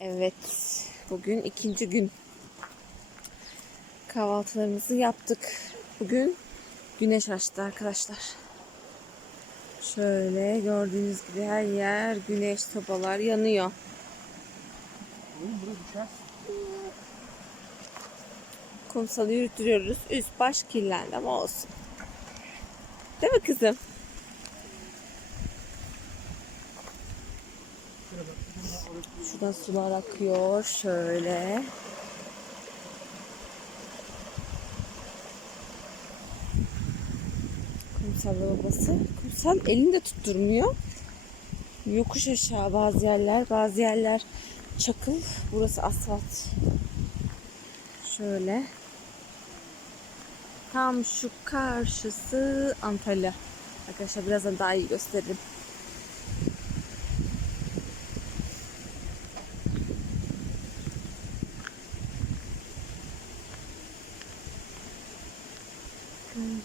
Evet, bugün ikinci gün. Kahvaltılarımızı yaptık. Bugün güneş açtı arkadaşlar. Şöyle gördüğünüz gibi her yer güneş sobalar yanıyor. Kumsalı yürütüyoruz. Üst baş kirlendi ama olsun. Değil mi kızım? Şuradan sular akıyor. Şöyle. Kumsal babası. Kumsal elini de tutturmuyor. Yokuş aşağı bazı yerler, bazı yerler çakıl. Burası asfalt. Şöyle. Tam şu karşısı Antalya. Arkadaşlar birazdan daha iyi gösteririm.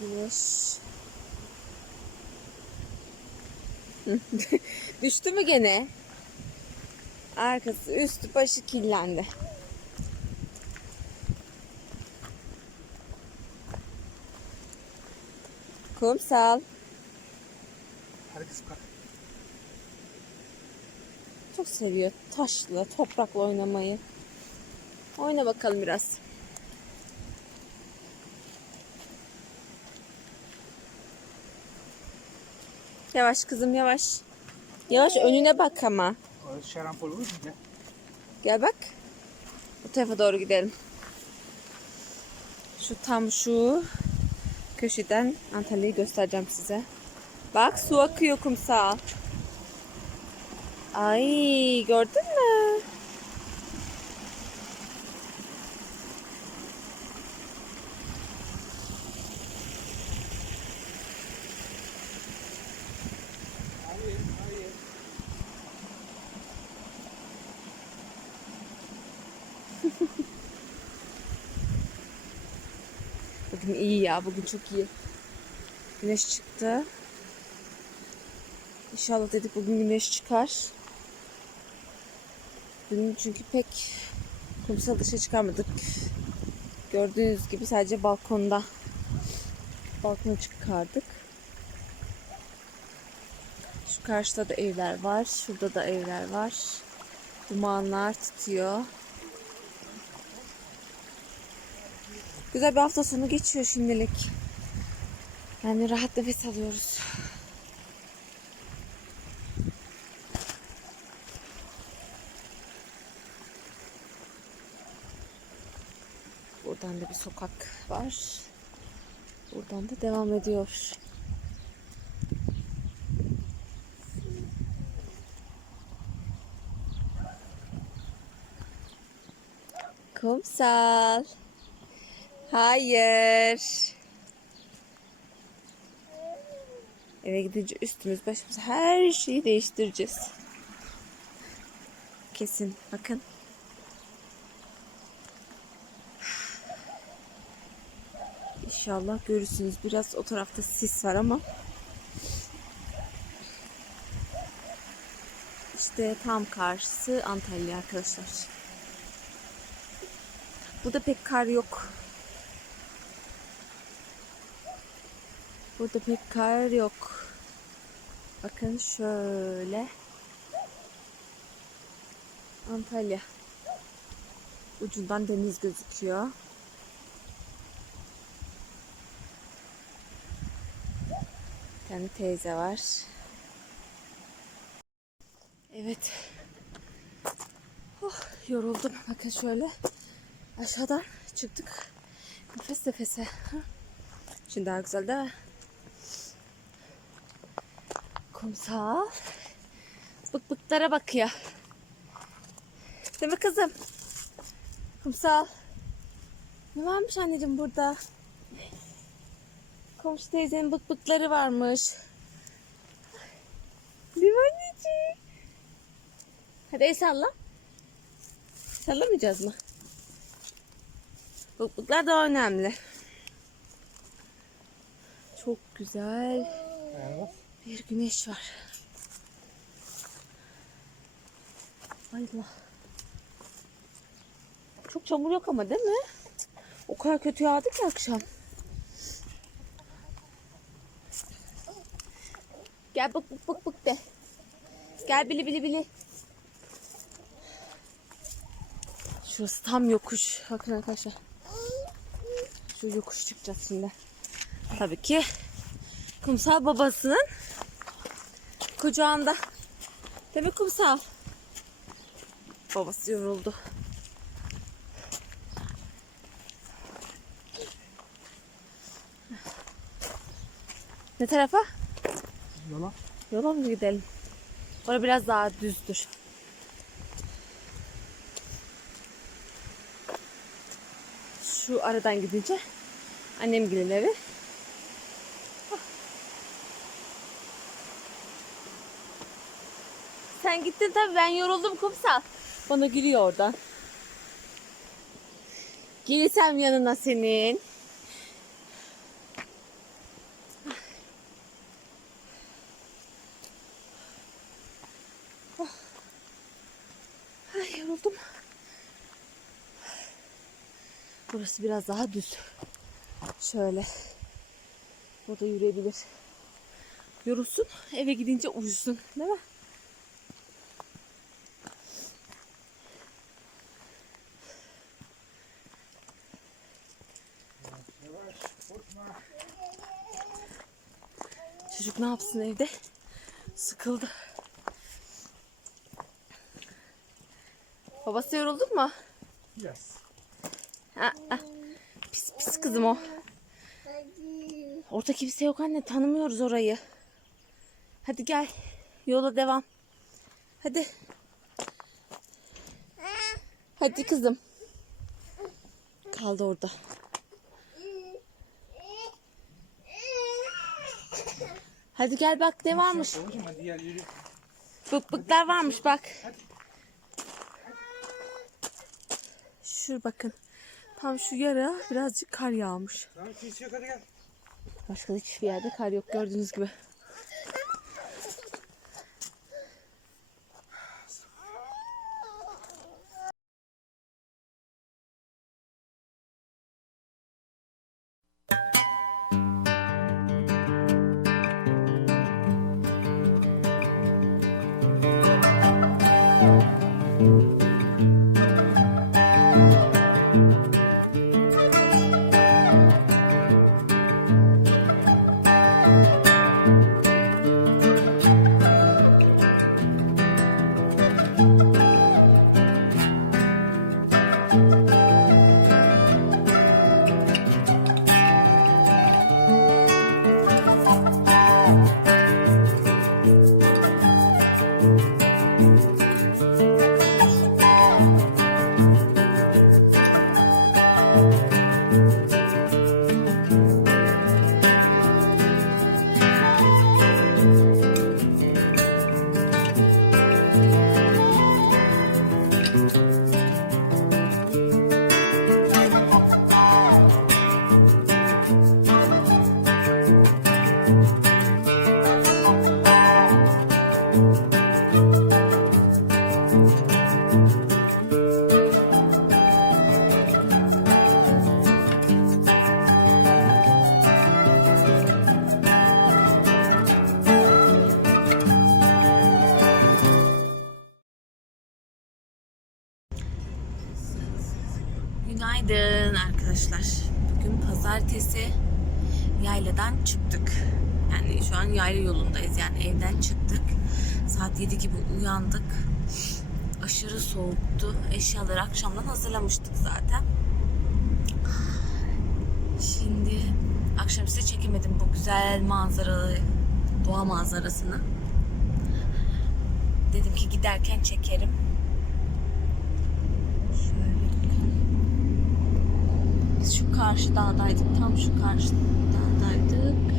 Güneş. Düştü mü gene? Arkası üstü başı kirlendi. Kumsal. Kalk. Çok seviyor taşla, toprakla oynamayı. Oyna bakalım biraz. Yavaş kızım yavaş. Yavaş önüne bak ama. Şarampol olur mu? Gel. Gel bak. Bu tarafa doğru gidelim. Şu tam şu köşeden Antalya'yı göstereceğim size. Bak su akıyor kumsal. Ay gördün mü? Hayır, hayır. Bugün iyi ya. Bugün çok iyi. Güneş çıktı. İnşallah dedik bugün güneş çıkar. Dün çünkü pek kumsal dışa çıkarmadık. Gördüğünüz gibi sadece balkonda balkona çıkardık. Şu karşıda da evler var. Şurada da evler var. Dumanlar tutuyor. Güzel bir hafta sonu geçiyor şimdilik. Yani rahat nefes alıyoruz. Buradan da bir sokak var. Buradan da devam ediyor. Kumsal. Hayır. Eve gidince üstümüz başımız her şeyi değiştireceğiz. Kesin. Bakın. İnşallah görürsünüz. Biraz o tarafta sis var ama. İşte tam karşısı Antalya arkadaşlar. Burada pek kar yok. Burada pek kar yok. Bakın şöyle. Antalya. Ucundan deniz gözüküyor. Bir tane teyze var. Evet. Oh, yoruldum. Bakın şöyle. Aşağıdan çıktık. Nefes nefese. Şimdi daha güzel değil mi? Kumsal. Bık bıklara bakıyor. Değil mi kızım? Kumsal. Ne varmış anneciğim burada? Komşu teyzenin bık bıkları varmış. Değil mi anneciğim? Hadi el salla. Sallamayacağız mı? Bık bıklar daha önemli. Çok güzel Evet. Bir güneş var. Allah. Çok çamur yok ama değil mi? O kadar kötü yağdı ki akşam. Gel bık bık bık bık de. Gel bili bili bili. Şurası tam yokuş. Bakın arkadaşlar. Şu yokuş çıkacağız şimdi. Tabii ki kumsal babasının kucağında. Değil mi kumsal? Babası yoruldu. Ne tarafa? Yola. Yola mı gidelim? Orada biraz daha düzdür. Şu aradan gidince annem gelin evi. Sen gittin tabii ben yoruldum kumsal. Bana gülüyor oradan. Gelirsem yanına senin. Ay yoruldum. Burası biraz daha düz. Şöyle. Burada yürüyebilir. Yorulsun, eve gidince uyusun. Değil mi? Çocuk ne yapsın evde? Sıkıldı. Babası yoruldun mu? Yes. Ha, ha. Pis pis kızım o. Orada kimse yok anne tanımıyoruz orayı. Hadi gel. Yola devam. Hadi. Hadi kızım. Kaldı orada. Hadi gel bak ne varmış. Bık bıklar varmış bak. Şu bakın. Tam şu yara birazcık kar yağmış. Başka hiçbir yerde kar yok gördüğünüz gibi. Günaydın arkadaşlar. Bugün pazartesi yayladan çıktık. Yani şu an yayla yolundayız. Yani evden çıktık. Saat 7 gibi uyandık. Aşırı soğuktu. Eşyaları akşamdan hazırlamıştık zaten. Şimdi akşam size çekemedim bu güzel manzaralı doğa manzarasını. Dedim ki giderken çekerim. Şöyle biz şu karşı dağdaydık. Tam şu karşı dağdaydık.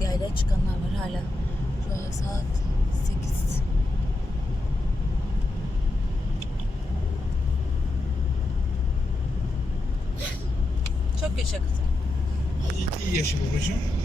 Yaylaya çıkanlar var hala. Şu an saat 8. Çok yaşa kızım. İyi yaşı babacığım.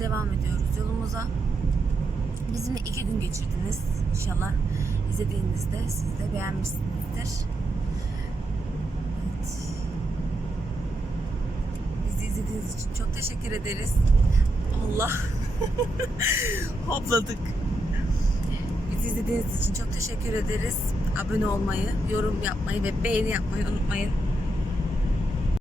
Devam ediyoruz yolumuza. Bizimle iki gün geçirdiniz. İnşallah izlediğinizde siz de beğenmişsinizdir. Evet. Bizi izlediğiniz için çok teşekkür ederiz. Allah. Hopladık. Bizi izlediğiniz için çok teşekkür ederiz. Abone olmayı, yorum yapmayı ve beğeni yapmayı unutmayın.